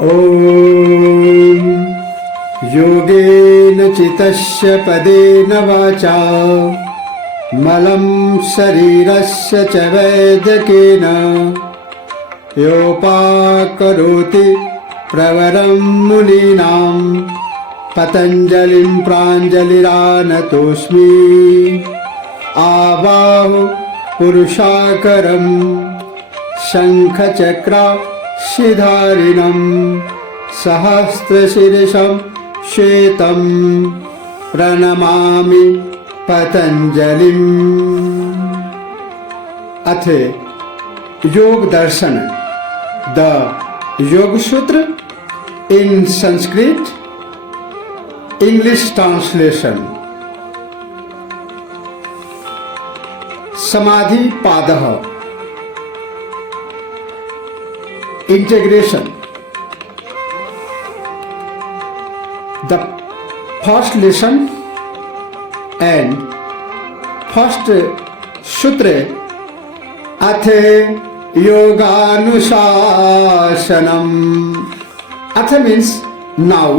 ॐ योगेन चितस्य पदेन वाचा मलं शरीरस्य च वैद्यकेन योपाकरोति प्रवरं मुनीनां पतञ्जलिं प्राञ्जलिरानतोऽस्मि आबाहु पुरुषाकरं शङ्खचक्रासिधारिणं सहस्रशीर्षं श्वेतं प्रणमामि पतंजलिम। अथ योग दर्शन, द योग सूत्र इन संस्कृत, इंग्लिश ट्रांसलेशन। समाधि पादः, integration. The first lesson and first sutra, athe yoganusasanam. Athe means now,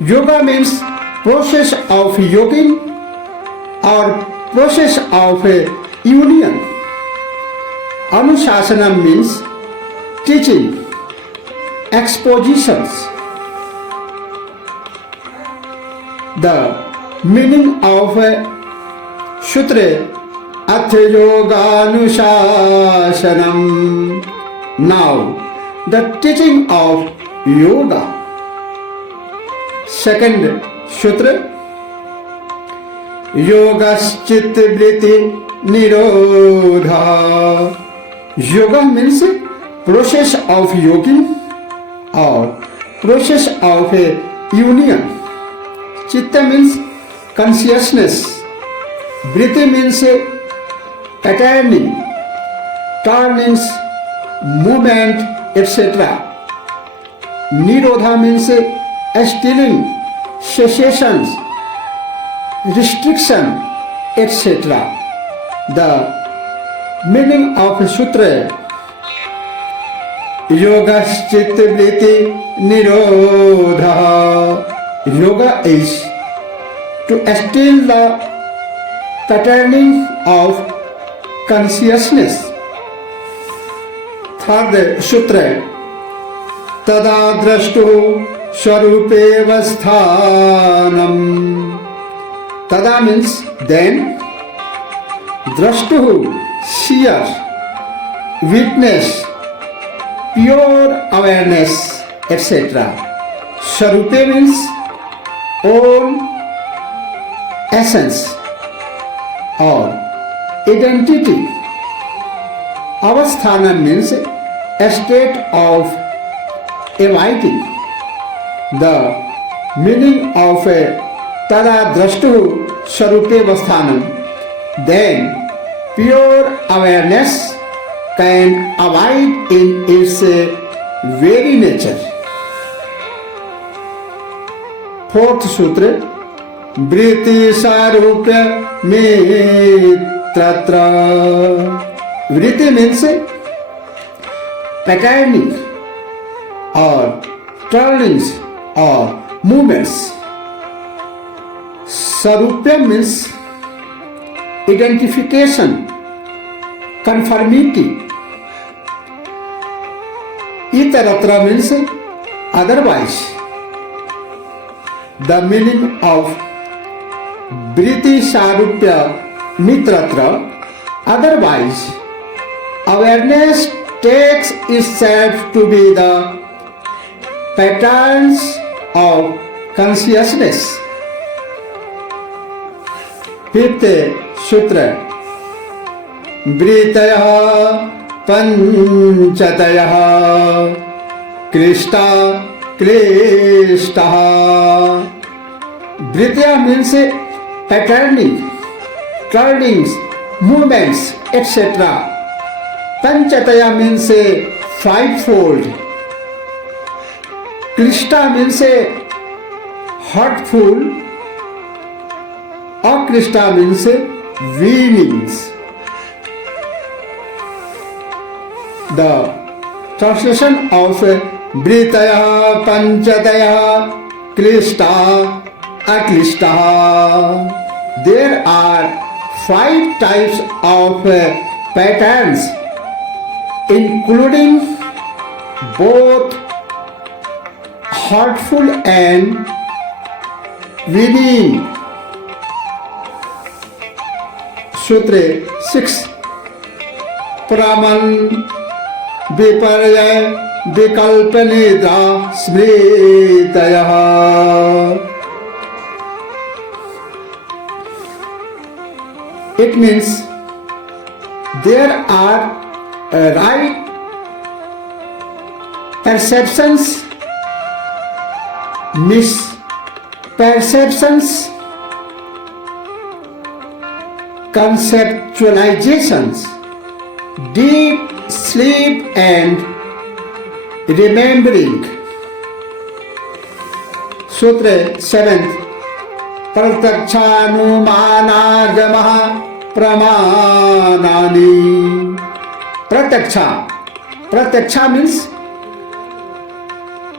yoga means process of yogin or process of union. Anusasanam means teaching, expositions. The meaning of sutra atha yoganusasanam, now the teaching of yoga. Second sutra, yogaschitt vritti nirodha. Yoga means process of yogi or process of union. Chitta means consciousness, vritti means patterning, turnings, movement, etc. Nirodha means stilling, cessations, restriction, etc. The meaning of sutra: yogaschitt vritti nirodha. Yoga is to still the patterning of consciousness. Third sutra, tada drashtu swarupe vasthanam. Tada means then, drashtu seer, witness, pure awareness, etc. Swarupe means own essence or identity. Avasthana means a state of abiding. The meaning of tada drashtu swarupe avasthanam, then pure awareness can abide in its very nature. Fourth sutra, vritti sarupya mitratra. Vritti means patterning or turnings or movements. Sarupya means identification, conformity. Itaratra means otherwise. The meaning of vritti sarupya mitratra, otherwise, awareness takes itself to be the patterns of consciousness. Fifth sutra, vritayah panchatayah krishta klishtaha. Vritya means patterning, turnings, movements, etc. Panchataya means fivefold. Klishta means hurtful. Akrishta means weanings. The translation of वृतयः पञ्चतयः क्लिष्टा अक्लिष्टा. There are 5 types of patterns, including both hurtful and winning. सूत्र 6. प्रमन विपर्य विकल्प निद्रा स्मृतयः. It means there are right perceptions, misperceptions, conceptualizations, deep sleep and remembering. Sutra 7. प्रत्यक्षानुमानागमः प्रमाणानि. Pratyaksha means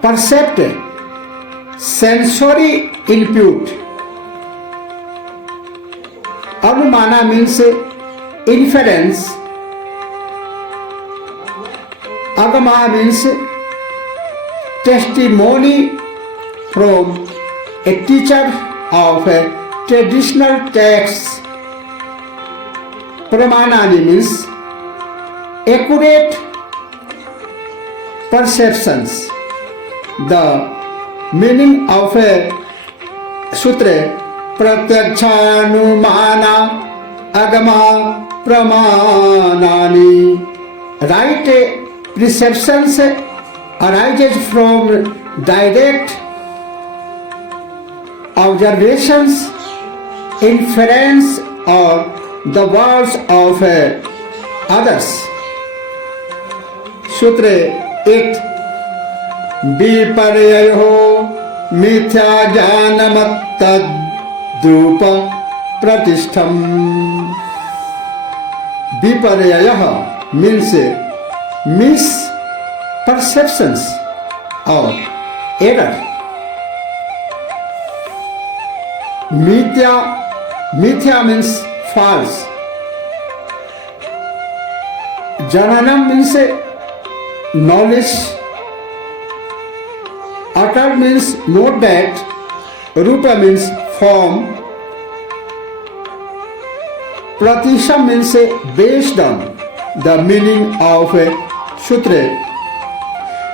percept, sensory input. Anumana means inference. Agama means testimony from a teacher of a traditional text. Pramanani means accurate perceptions. The meaning of a sutra pratyakshānumāna agama pramanani. Right perceptions arises from direct observations, inference, or the words of others. Sutra 8. Viparyayo mithya jnanamattadrupa pratishtham. Viparyaya means misperceptions or error. Mithya means false. Jananam means knowledge. Akar means not that. Rupa means form. Pratisham means based on. The meaning of sutra.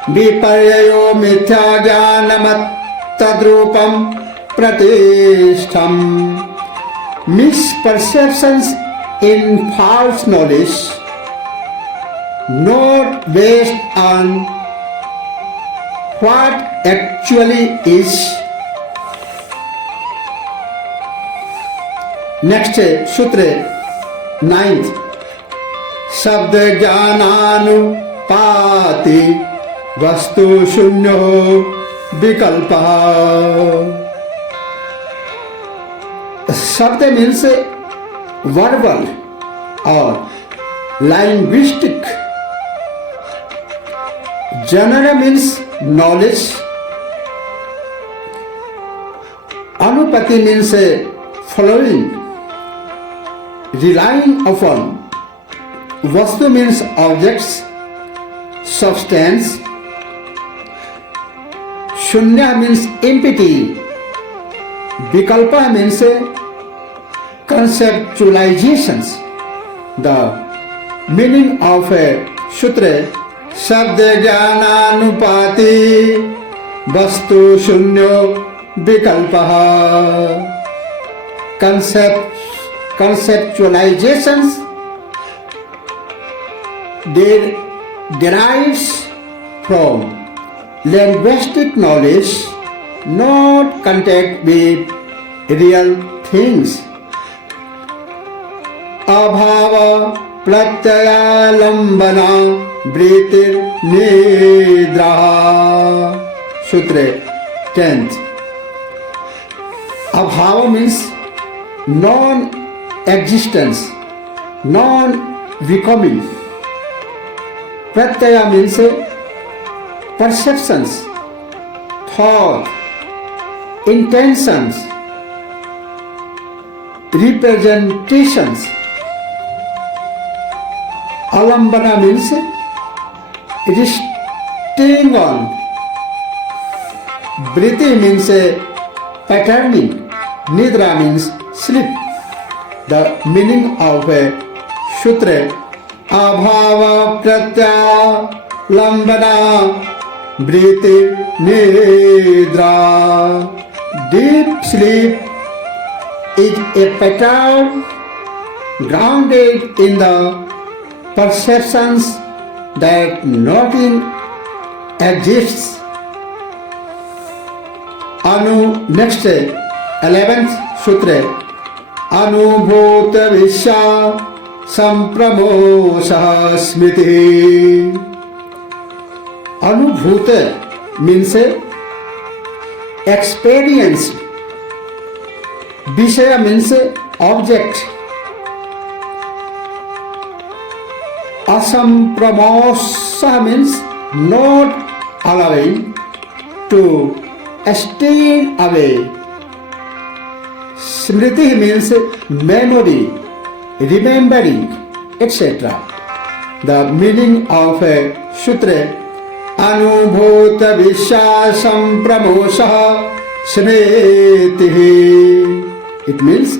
Viparyayo mithya jnanamattadrupam pratishtham. Misperceptions in false knowledge, not based on what actually is. Next sutra 9th. शब्द ज्ञानानुपाति वस्तु शून्यो विकल्पः. शब्द means verbal or linguistic. Jnana means knowledge. Anupati means following, relying upon. Vastu means objects, substance. Shunya means empty. Vikalpa means conceptualizations. The meaning of a sutra Shabda Jnananupati Vastu Shunyo Vikalpaha. Conceptualizations derives from linguistic knowledge, not contact with real things. Abhava pratyayalambana vritir nidraha. Sutra 10th. Abhava means non-existence, non-becoming. Pratyaya means perceptions, thought, intentions, representations. Alambana means it is staying on. Briti means patterning. Nidra means sleep. The meaning of a sutra: abhava pratyalambana briti nidra. Deep sleep is a pattern grounded in the perceptions that nothing exists. Next 11th sutra: अनुभूत विश्या संप्रमोषः स्मृति. अनुभूत means experienced. Vishaya means object. Asampramosa means not allowing to stay away. Smriti means memory, remembering, etc. The meaning of a sutra: Anubhuta vishasam pramosha smriti. It means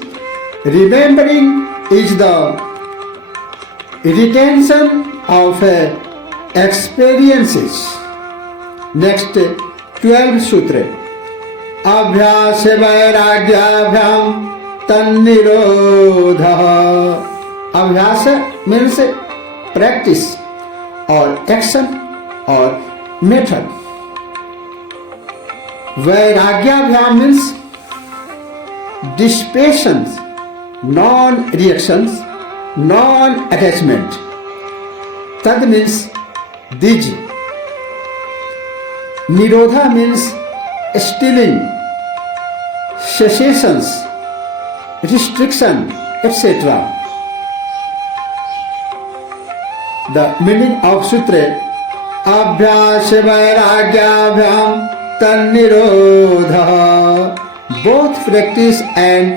remembering is the retention of experiences. Next 12th sutra: अभ्यास वैराग्याभ्याम तन्निरोधः. अभ्यास means practice or action or method. Vairagyabhyam means dissipation, non-reactions, non-attachment. Tad means these. Nirodha means stilling, cessations, restriction, etc. The meaning of sutra: abhyas vairagyabhyam tannirodha. Both practice and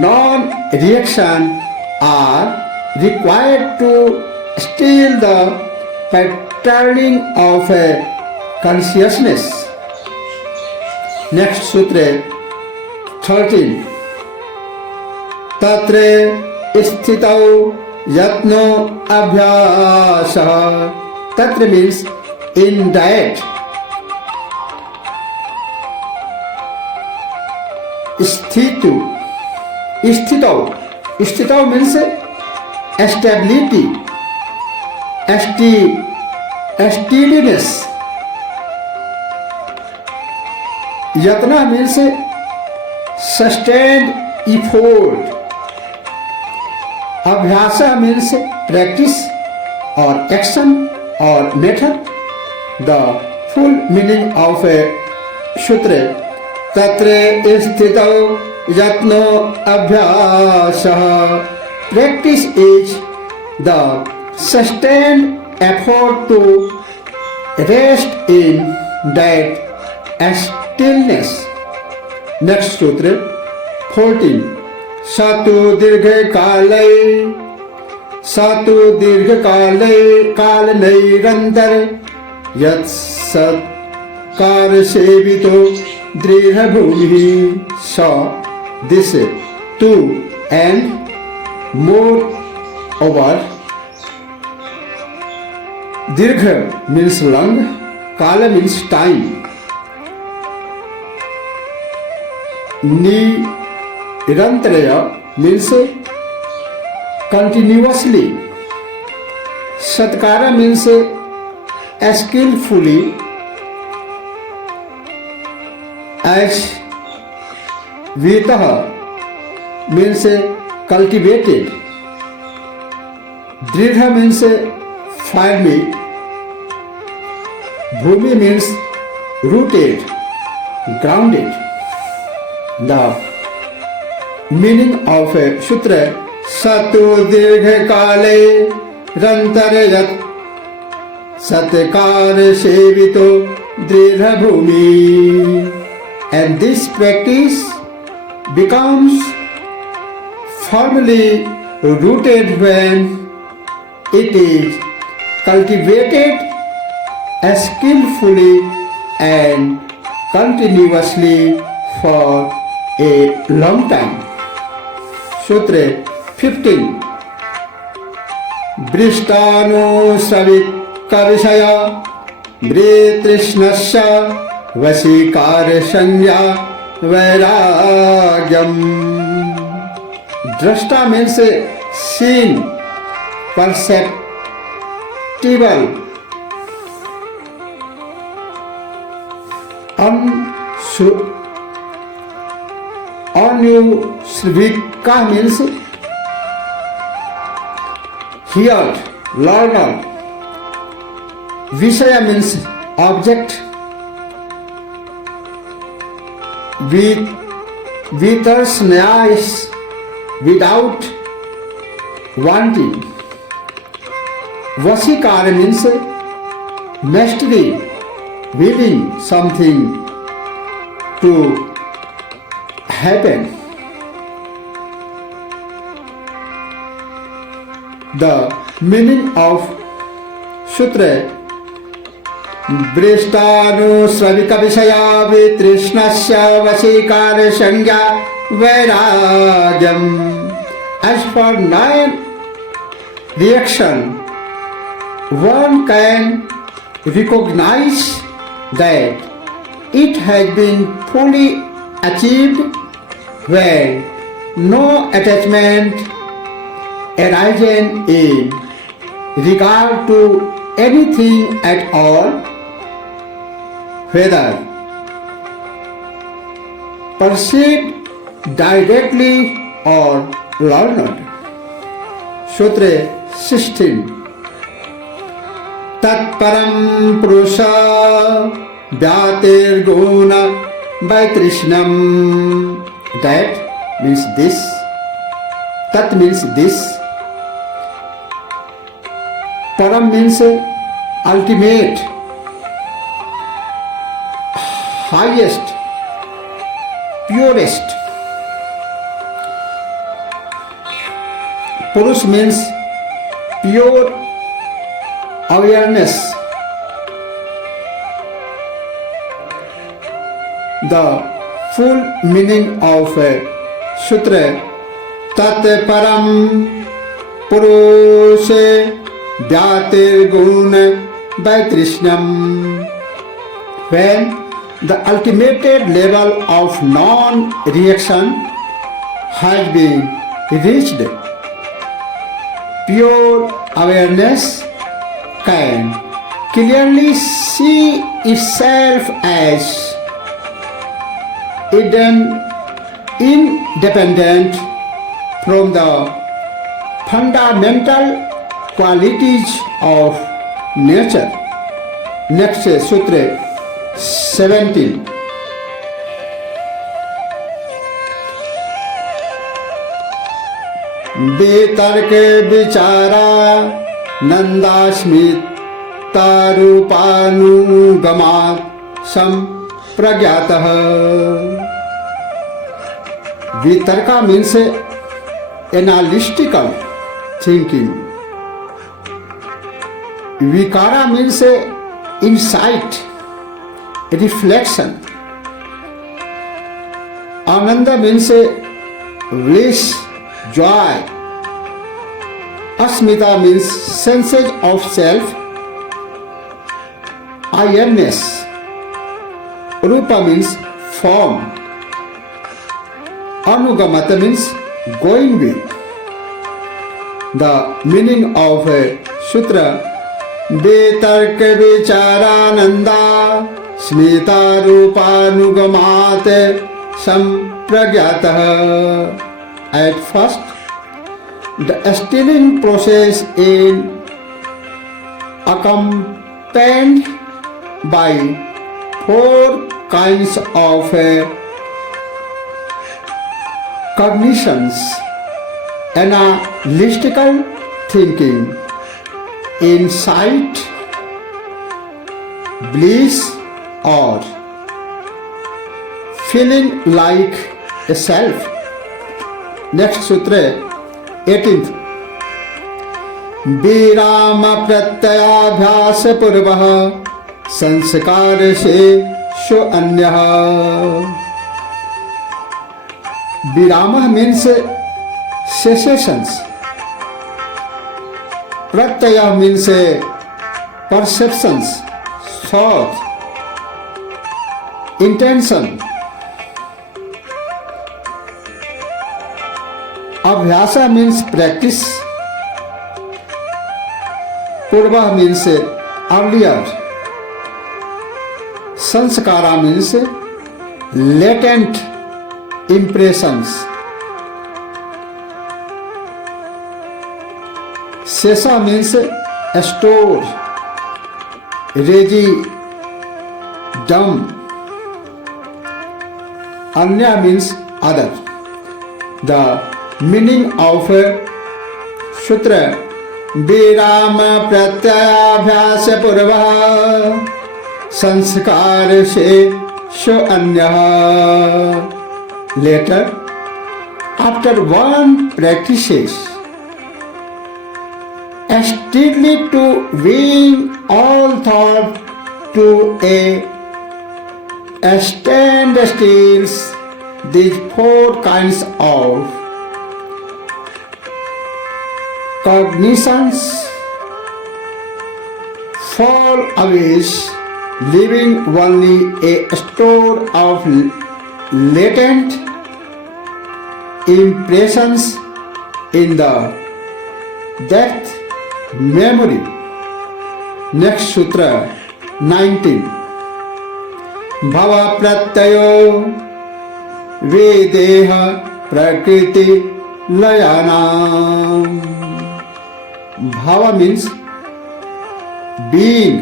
non-reaction are required to still the patterning of consciousness. Next sutra 13. Tatre sthitau yatno abhyasa. Tatra means in diet. Sthitau means stability, steadiness. Yatna means sustained effort. Abhyasa means practice or action or method. The full meaning of a sutra: Tatre sthitau yatno abhyasa. Practice is the sustained effort to rest in that stillness. Next sutra 14. Satu dirgha kalai kal nairantar yat sat kar sevito dridha bhumi. So this too and more over. Dirgha means long, kala means time. Nirantaraya means continuously. Satkara means skillfully. As Vitaha means cultivated. Dridha means firmly. Bhumi means rooted, grounded. The meaning of a sutra: Satu dirgha kale rantarayat satkar sevito Dridha Bhumi. And this practice becomes firmly rooted when it is cultivated skillfully and continuously for a long time. Sutra 15. Brishtano Savika Vishaya Vritrishnasya Vasikara Sanya Vairagyam. Drashta means seen, perceptible. Anushrivika means heard, learner. Vishaya means object. Vitarsnaya is without wanting. Vasikara means mastery, willing something to happen. The meaning of Sutra Brishtanu Sravika Vishaya Vitrishnasya Vasikara Sangya Vairagyam. As for 9 reaction, one can recognize that it has been fully achieved when no attachment arises in regard to anything at all, whether perceived directly or learned. Sutra 16. Tatparam Purusha Vyatir Guna Vaitrishnam. That means this. Tat means this. Param means ultimate, highest, purest. Purush means pure awareness. The full meaning of Sutra Tat Param Purushe Vyatir Guna Vaitrishnam. When the ultimate level of non-reaction has been reached, pure awareness can clearly see itself as independent from the fundamental qualities of nature. Next Sutra 17. Vitarke vichara nandasmitarupanugamat sampragyatah. Vitarka means analytical thinking. Vikara means insight, reflection. Ananda means bliss, joy. Asmita means senses of self, awareness. Rupa means form. Anugamata means going with. The meaning of Sutra Vitarka Vicharananda Smita Rupanugamat Sampragyatah. At first, the stilling process is accompanied by 4 kinds of cognitions: analytical thinking, insight, bliss, or feeling like a self. Next sutra 18th. विराम प्रत्ययाभ्यास पूर्वः संस्कार से show अन्यः. विराम means cessations. Pratyaya means perceptions, thought, intention. Abhyasa means practice. Purva means earlier. Sanskara means latent impressions. Sesa means store, ready, dumb. Anya means other. The meaning of sutra विराम प्रत्ययाभ्यास पूर्वः संस्कार से show अन्यः. Later, after one practices steadily to bring all thought to a standstill, these four kinds of cognitions fall away, leaving only a store of latent impressions in the depth memory. Next sutra 19. Bhava pratyayo vedeha prakriti layanam. Bhava means being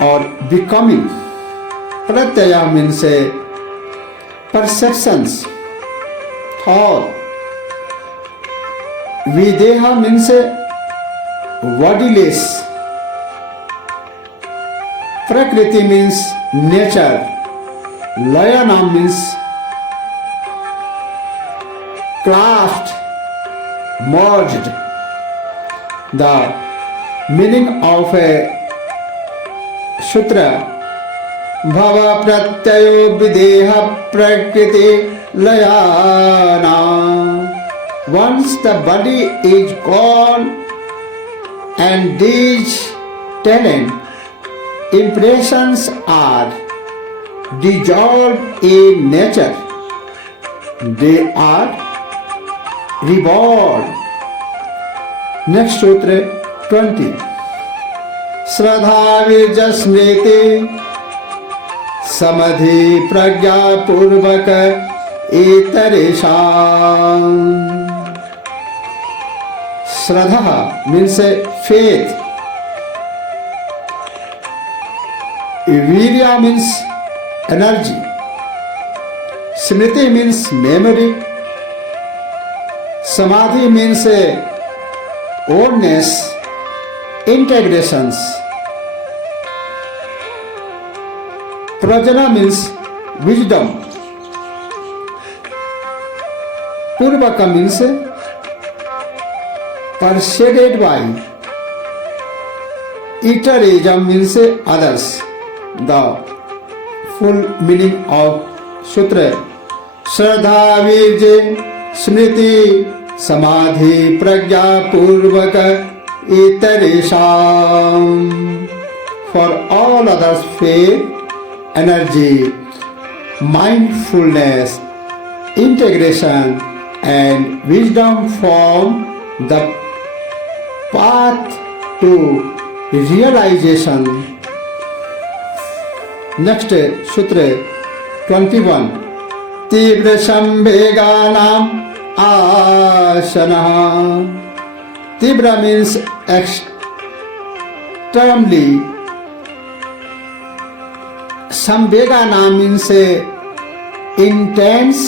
or becoming. Pratyaya means perceptions, thought. Videha means bodiless. Prakriti means nature. Layana means clasped, merged. The meaning of a sutra bhava pratyayo videha prakriti layana. Once the body is gone and these talent impressions are dissolved in nature, they are reborn. Next sutra 20. Shraddha virja smriti samadhi pragya purvaka etaresham. Shraddha means faith. Virya means energy. Smriti means memory. Samadhi means oneness, integrations. Prajna means wisdom. Purvaka means persuaded by. Iterism means others. The full meaning of sutra Shraddha virja smriti samadhi pragya purvaka etaresham. For all others, faith, energy, mindfulness, integration and wisdom form the path to realization. Next sutra 21. Tibra samveganam asana. Tibra means extremely. Samvegana means intense,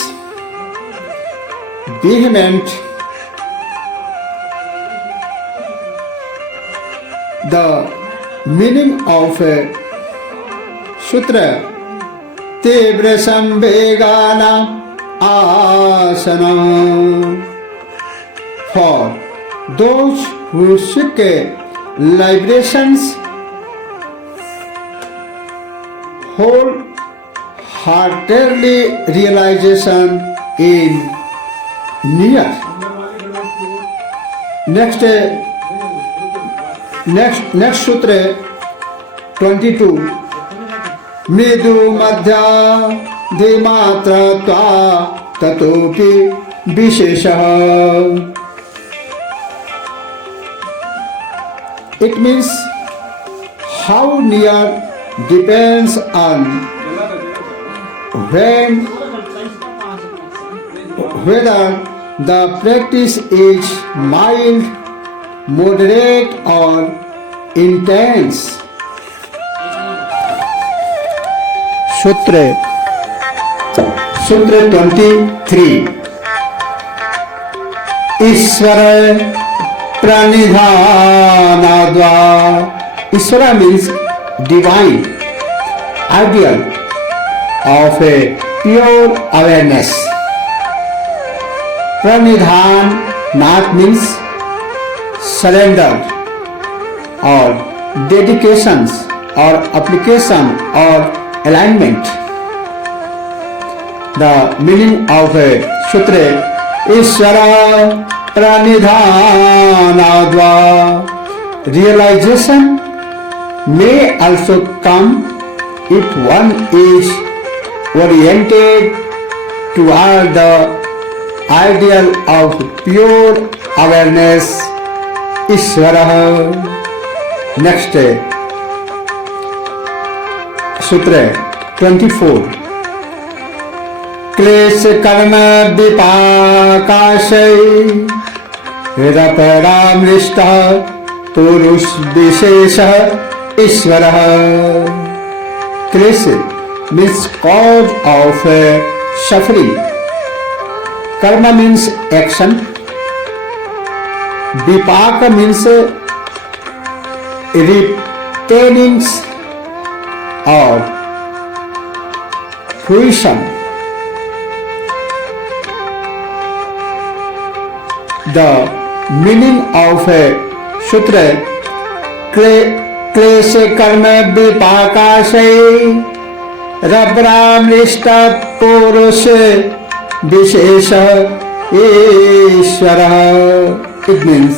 vehement. The meaning of सूत्र तीव्र संवेगाना आसना for those who seek liberations wholeheartedly realization in near. Next sutra 22 मृदु मध्य धिमात्र त्वा ततोपि विशेषः. It means how near depends on whether the practice is mild, moderate or intense. Sutra 23 Ishvara Pranidhanadva. Ishvara means divine, ideal of a pure awareness. Pranidhan Nath means surrender or dedications or application or alignment. The meaning of a sutra Ishvara Pranidhanadva. Realization may also come if one is oriented toward the ideal of pure awareness, Ishvara. Next, Sutra 24 क्लेश कर्म विपाकाशय रपरामृष्टः पुरुष विशेषः ईश्वरः. क्लेश means cause of suffering. Karma means action. Vipaka means retainings or fruition. The meaning of a sutra क्लेश कर्म विपाकाशय रब्रामृष्ट पुरुष विशेष ईश्वर. It means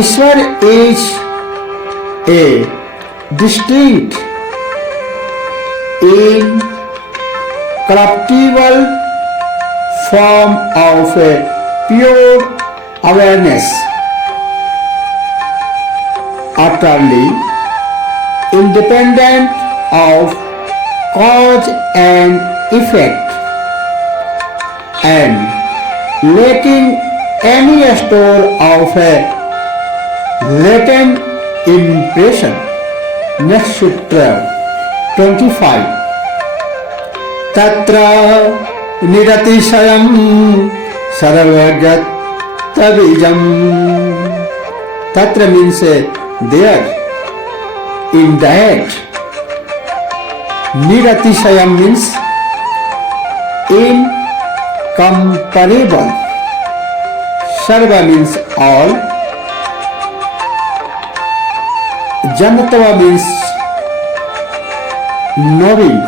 Ishwar is a distinct, incorruptible form of a pure awareness, utterly independent of cause and effect, and lacking any store of a latent impression. Next sutra 25 Tatra niratishayam sarvagyatabijam. Tatra means there, in that. Niratishayam means incomparable. Sarva means all. Janatva means knowing.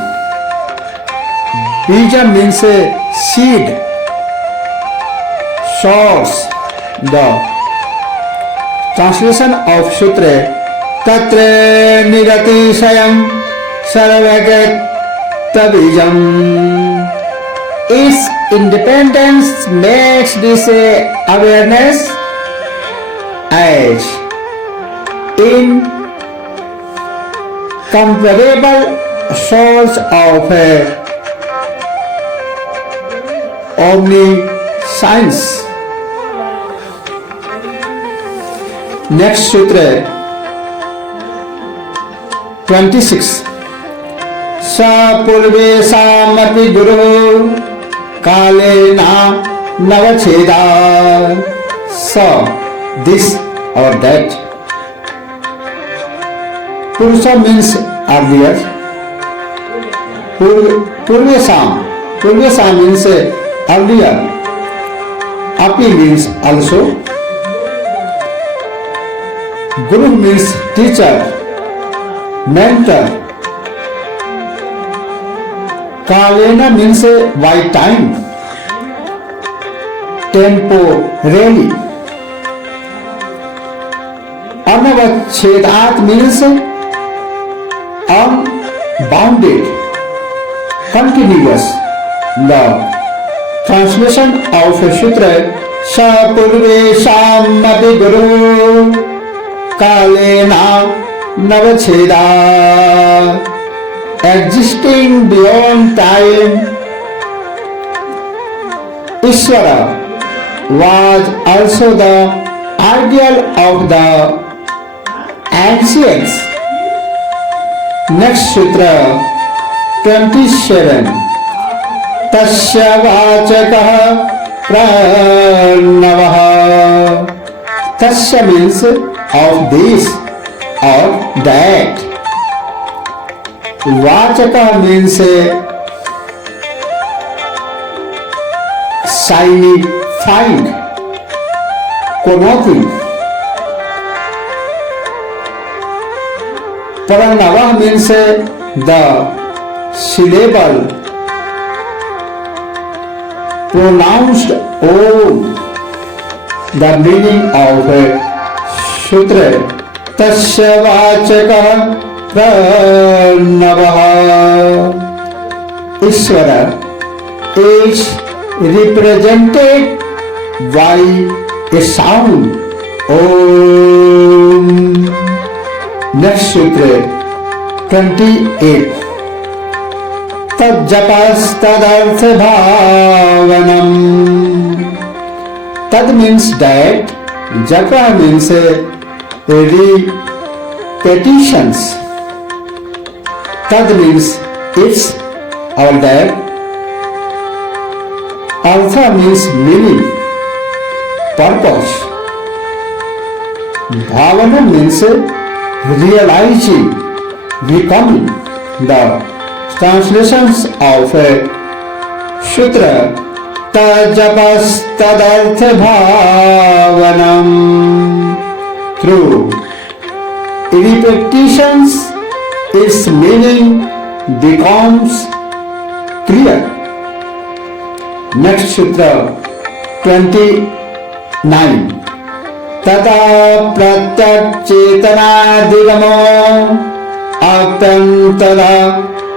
Bija means seed, source. The translation of sutra Tatra niratishayam sarvagatabijam. Its independence makes this awareness as incomparable source of omniscience. Next sutra 26 Sapurvesamapi guru kalena navacheda. So this or that. Purusha means earlier, Purvasam means earlier. Api means also. Guru means teacher, mentor. Kalena means by time, temporarily. Anavachedat means unbounded, continuous. The translation of Sutra Sapurvesham api guru kalena navacheda, existing beyond time. Ishvara was also the ideal of the ancients. Next Sutra 27. Tasya vachakah pranavah. Tasya means of this or that. Vachaka means signifying, connoting. Pranava means the syllable pronounced Om. The meaning of Sutra Tasya vachakah pranavah. Ishvara is represented by a sound Om. Next Sutra 28. Tadjapastadartha bhavanam. Tad means that, japa means repetitions. Tad means it's or that. Artha means meaning, purpose. Bhavana means realizing, becoming. The translations of Sutra Tajapastadartha bhavanam. Through repetitions, its meaning becomes clear. Next Sutra 29. Tata pratyak chetana digamo apyantada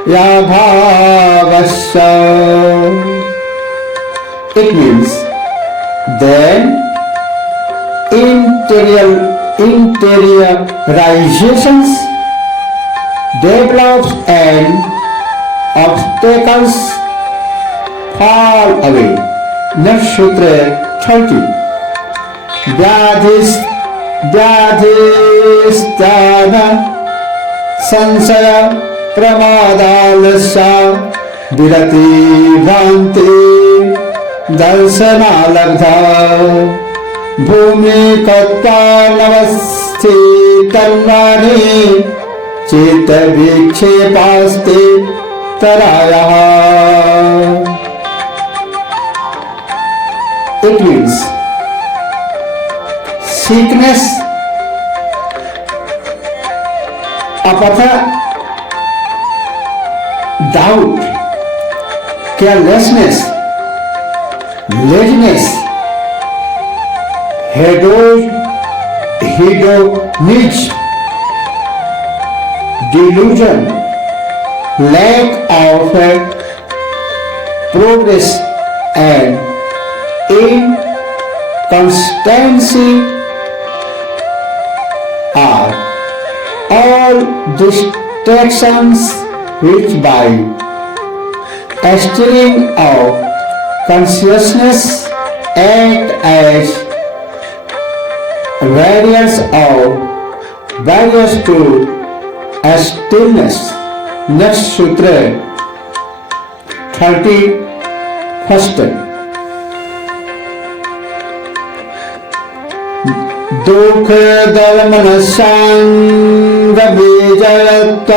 yabhavasya. It means then interiorizations develops and obstacles fall away. Next Sutra 30. Vyadhisthana sansaya pramadalasa virati bhanti darsanalabdha bhumi katta navasti tanvani cheta vikshepaste tarayah. It means sickness, apatha, doubt, carelessness, laziness, hedonism, delusion, lack of progress and inconstancy are all distractions which by steering of consciousness act as barriers to stillness. Next Sutra 31st. दुख दर्मन संग बीजत्व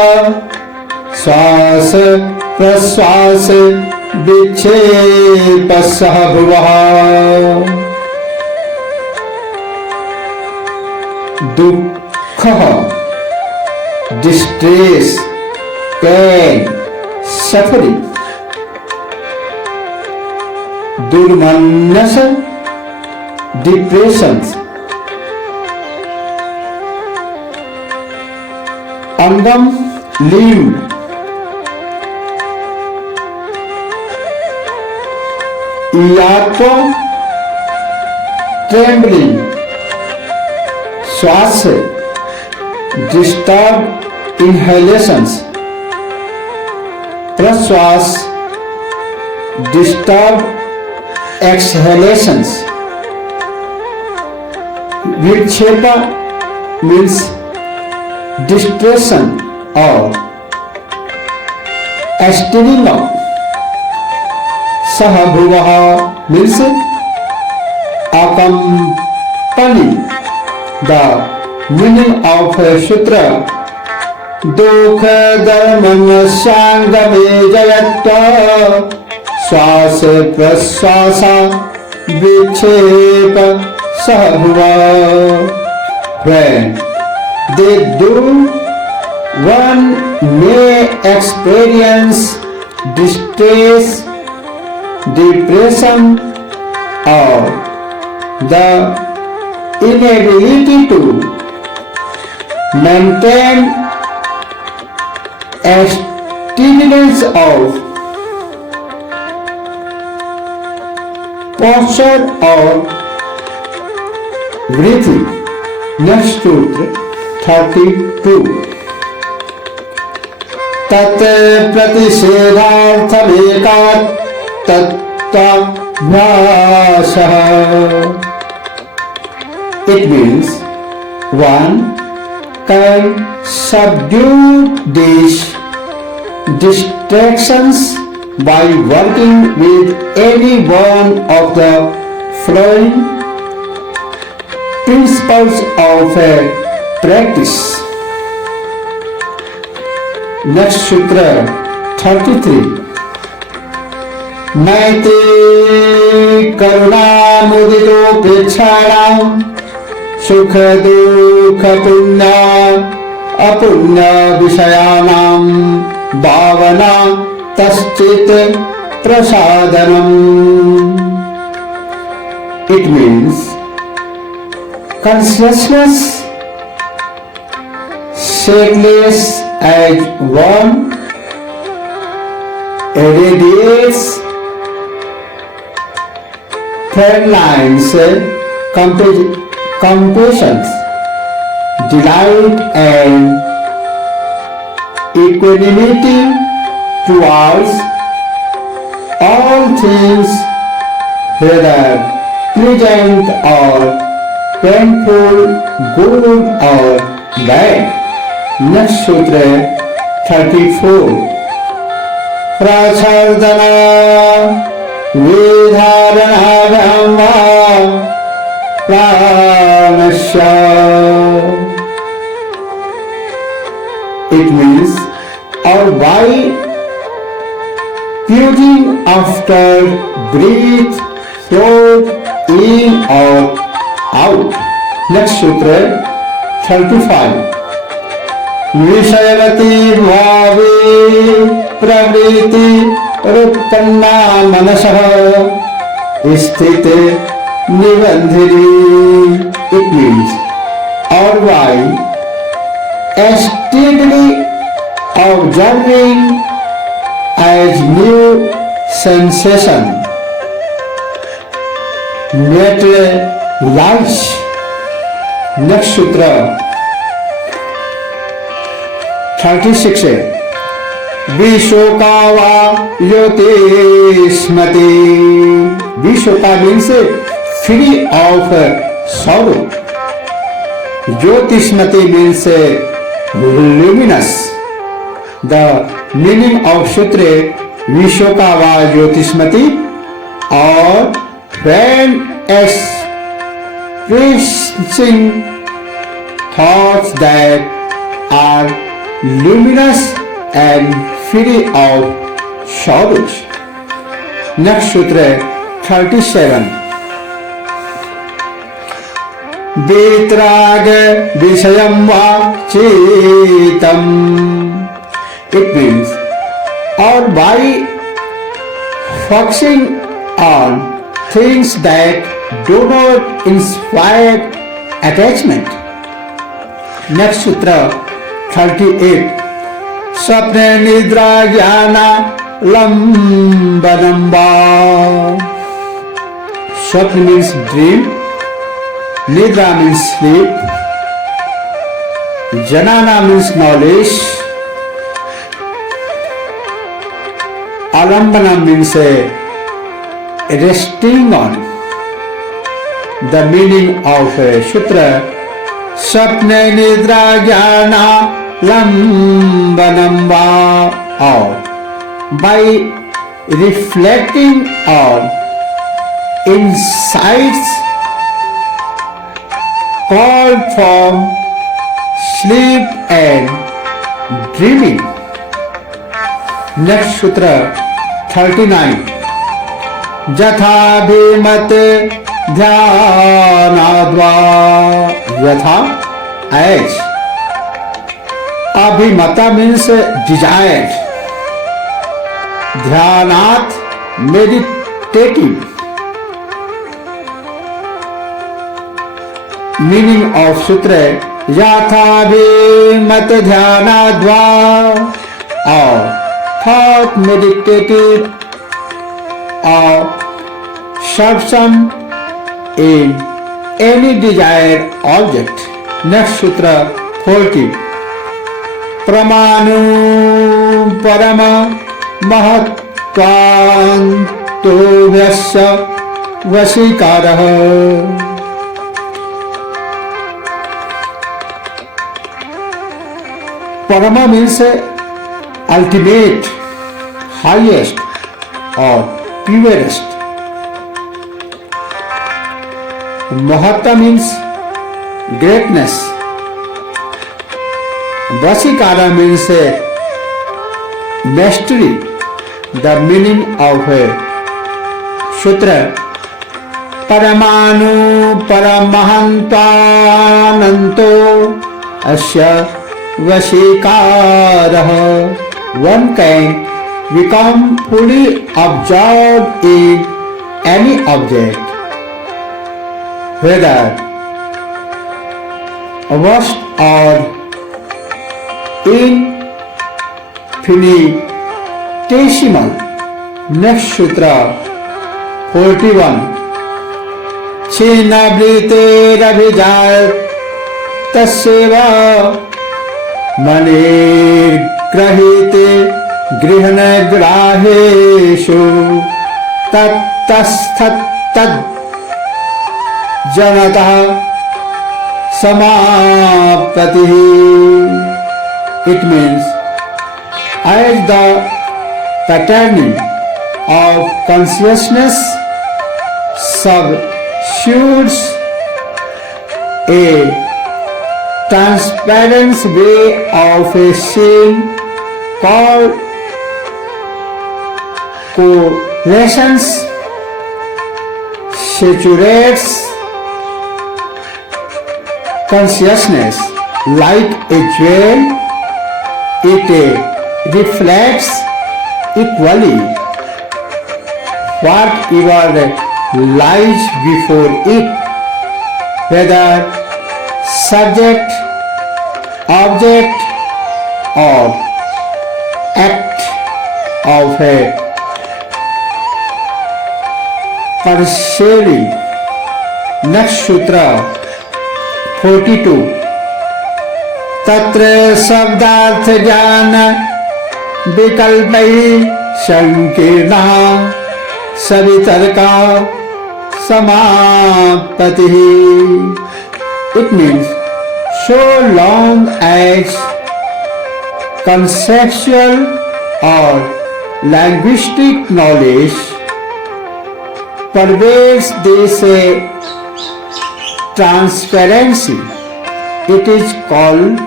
श्वास प्रश्वास विक्षेपः भुवः दुःखः distress, pain, suffering. Durmannas, depressions. Angam, limb. Iatva, trembling. Swas, disturbed inhalations. Prashwas, disturbed exhalations. Vikshepa means distraction or stirring up. Sahabhuvaha means accompany. The meaning of sutra: Dukha dharma sangame jayatva swasa praswasa vikshepa sahabhuva. When they do, one may experience distress, depression, or the inability to maintain a steadiness of posture or breathing. Next sutra 32. Tat pratishedarthamekat tattva-bhyasah. It means one can subdue these distractions by working with any one of the following principles of a practice. Next sutra 33. Maitri karuna muditopekshanam sukha dukha punya apunya vishayanam bhavana taschit prasadanam. It means consciousness shapeless as one radiates fair lines, compassion, delight and equanimity towards all things, whether pleasant or painful, good or bad. Next sutra 34. Prasardana vidharana pranasya. It means, or by puking after breath flowed in or out. Next sutra 35. Vishayavati bhave pravritti ruppanna manasah sthite nibandhiri. It means, or by steadily observing as new sensation materialize. Next sutra 36. Vishokava yotismati. Vishoka means free of sorrow. Yotismati means luminous. The meaning of sutra Vishokava yotismati, or when expressing thoughts that are luminous and free of Shauraj. Next sutra 37. Vitrag Vishayam Va Chetam. It means, or by focusing on things that do not inspire attachment. Next sutra 38. Sapne Nidra Jnana Lambanamba. Sapna means dream, Nidra means sleep, Janana means knowledge, Alambana means resting on. The meaning of Sutra Sapne Nidra Jnana Lambanamba, or by reflecting on insights called from sleep and dreaming. Next Sutra 39. Jatha bhimat dhyanadva. Yatha, as. Abhimata means desired. Dhyanat, meditative. Meaning of Sutra Yatha bhimat dhyanadva, or thought meditative or subsum in any desired object. Next Sutra 40. Pramanu Parama Mahatvanto Vyasya Vasikaraha. Parama means ultimate, highest or purest. Mahatma means greatness. Vasikara means mastery. The meaning of Sutra Paramanu Paramahantananto Asya Vasikaraha. One can become fully absorbed in any object, whether vast or infinitesimal. Next Sutra 41. Chena Briterabhijat Tasyeva Manir Grahite Grihana Graheshu Tattasthat Tad Janata Samapatihi. It means, as the patterning of consciousness subsumes a transparent way of seeing called coalescence, saturates consciousness like a jewel. It reflects equally whatever lies before it, whether subject, object, or act of perceiving. Next Sutra 42. Tatra Sabdarth Jnana Vikalpai Sankirna Savitarka Samapatihi. It means, so long as conceptual or linguistic knowledge pervades this transparency, it is called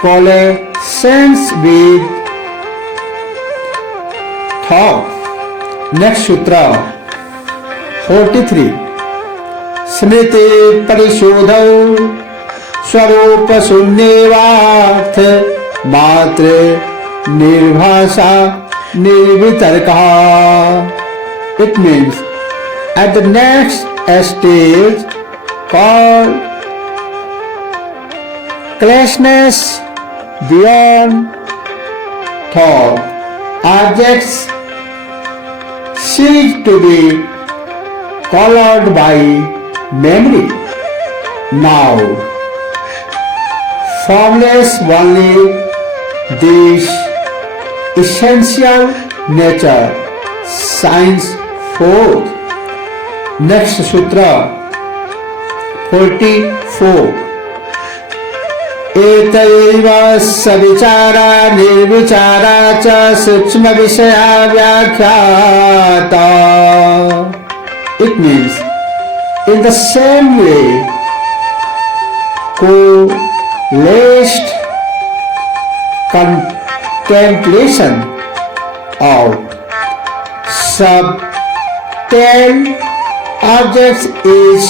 coalescence with thought. Next sutra 43. स्मृति परिशोधौ स्वरूप शून्यवार्थ मात्र निर्भाषा निर्वितर्का. It means at the next stage called clashness beyond thought, objects cease to be colored by memory. Now, formless only this essential nature shines forth. Next sutra 44. एतैव सविचारा निर्विचारा च सूक्ष्म विषया व्याख्याता. It means in the same way coalesced contemplation of subtle objects is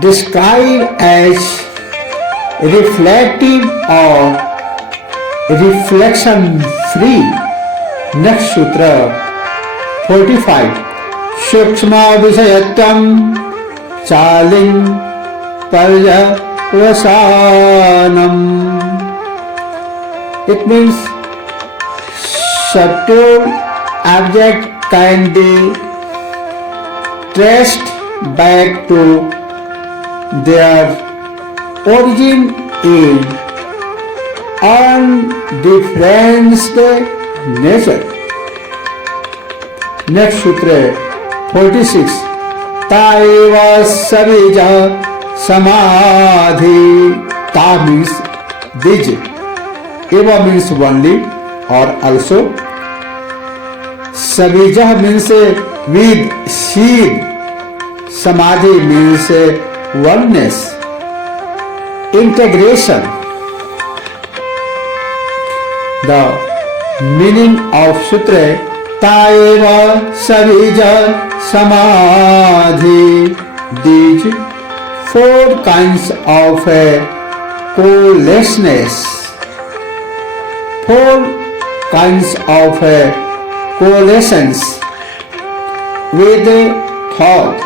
described as reflective or reflection free. Next sutra 45. सूक्ष्म विषयत्वं चालिं पर्यवसानम्. It means subtle object can be traced back to their origin in undifferenced nature. Next sutra 46. ताएव सबीज समाधि. Ta means these. Eva means only or also. Sabija means with seed. Samadhi means oneness, integration. The meaning of sutra Taeva Savija Samadhi. These four kinds of coalescence, four kinds of coalescence with thought,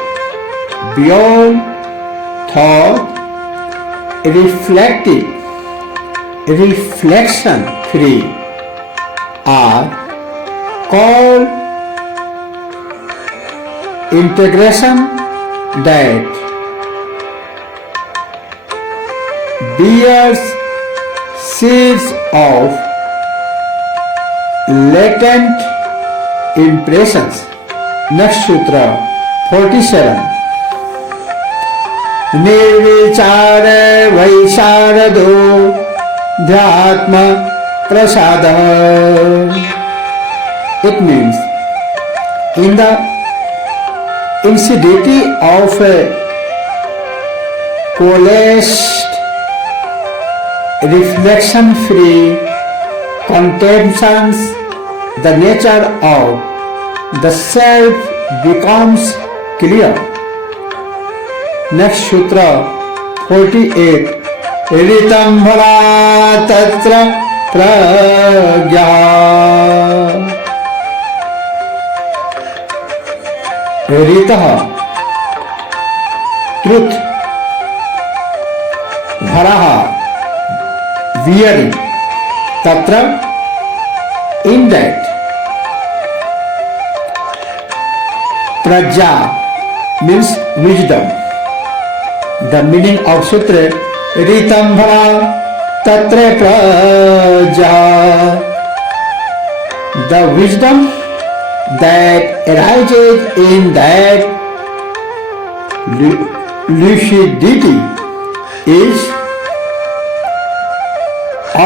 beyond thought, reflective, reflection free, are called integration that bears seeds of latent impressions. Next sutra 47. निर्विचार वैशारदो ध्यात्म प्रसाद. It means in the incidentity of coalesced reflection free contemplations, the nature of the self becomes clear. Next sutra 48. Ritambhara तत्र प्रज्ञा. ऋतः truth, भरः wearing, तत्र in that, prajna means wisdom. The meaning of sutra ritambhara tatra prajna. The wisdom that arises in that lucidity is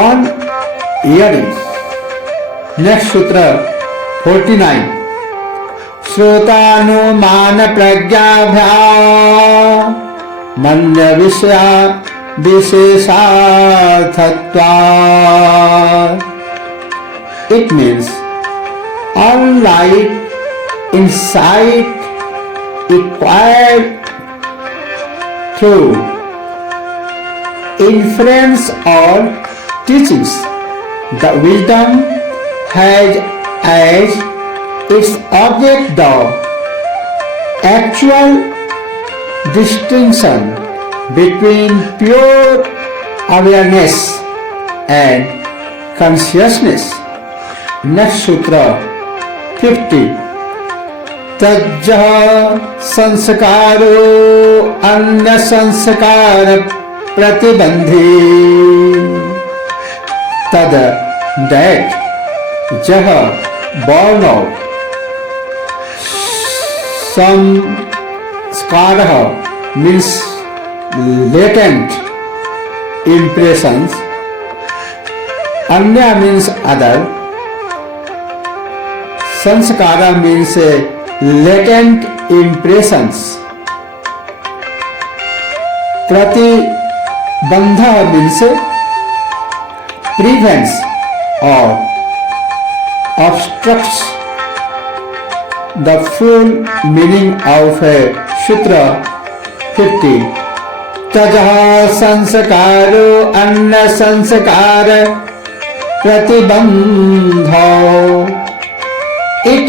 on hearing. Next sutra 49. श्रोतानुमान प्रज्ञाभ्याम् मन्य विषया विशेषार्थत्वात्. It means all light, insight acquired through inference or teachings. The wisdom has as its object the actual distinction between pure awareness and consciousness. Next sutra 50. तज्जः संस्कारो अन्य संस्कार प्रतिबंधी. तद that जह born of samskara means latent impressions, anya means other, sanskara means latent impressions, pratibandha means prevents or obstructs. The full meaning of Sutra 50. Tajah sanskaro anna sanskar pratibandha. It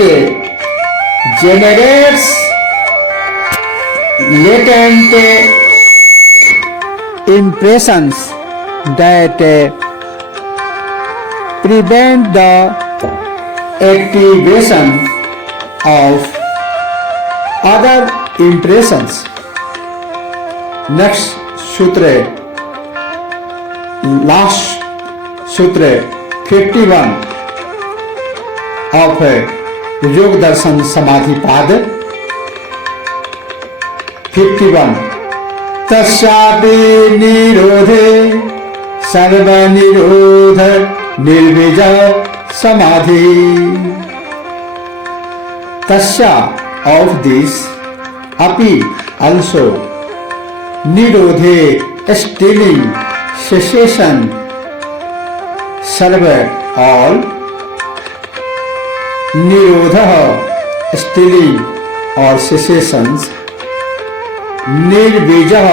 generates latent impressions that prevent the activation of other impressions. Next sutra, last sutra 51 of Yog Darshan Samadhi Pad 51. Tasyapi nirodhe sarva nirodha nirvija samadhi. Tasya of this, api also, nirodhe stealing, cessation, sarva all, nirodha stealing or cessations, nirvija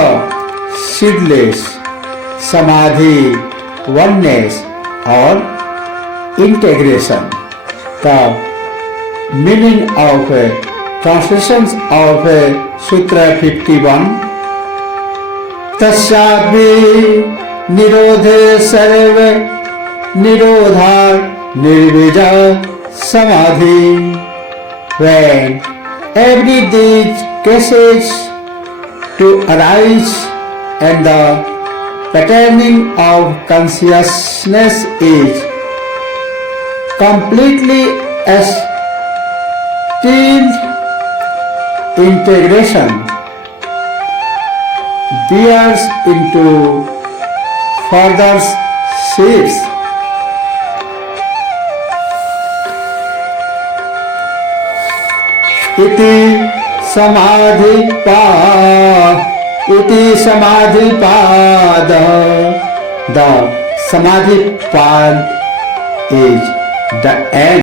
seedless, samadhi oneness or integration. The meaning of translations of Sutra 51. Tasyapi nirodhe sarva nirodha nirvija samadhi. When every these cases to arise and the patterning of consciousness is completely still, integration bears into further shapes. Iti samadhipada. The samadhi pad is the end.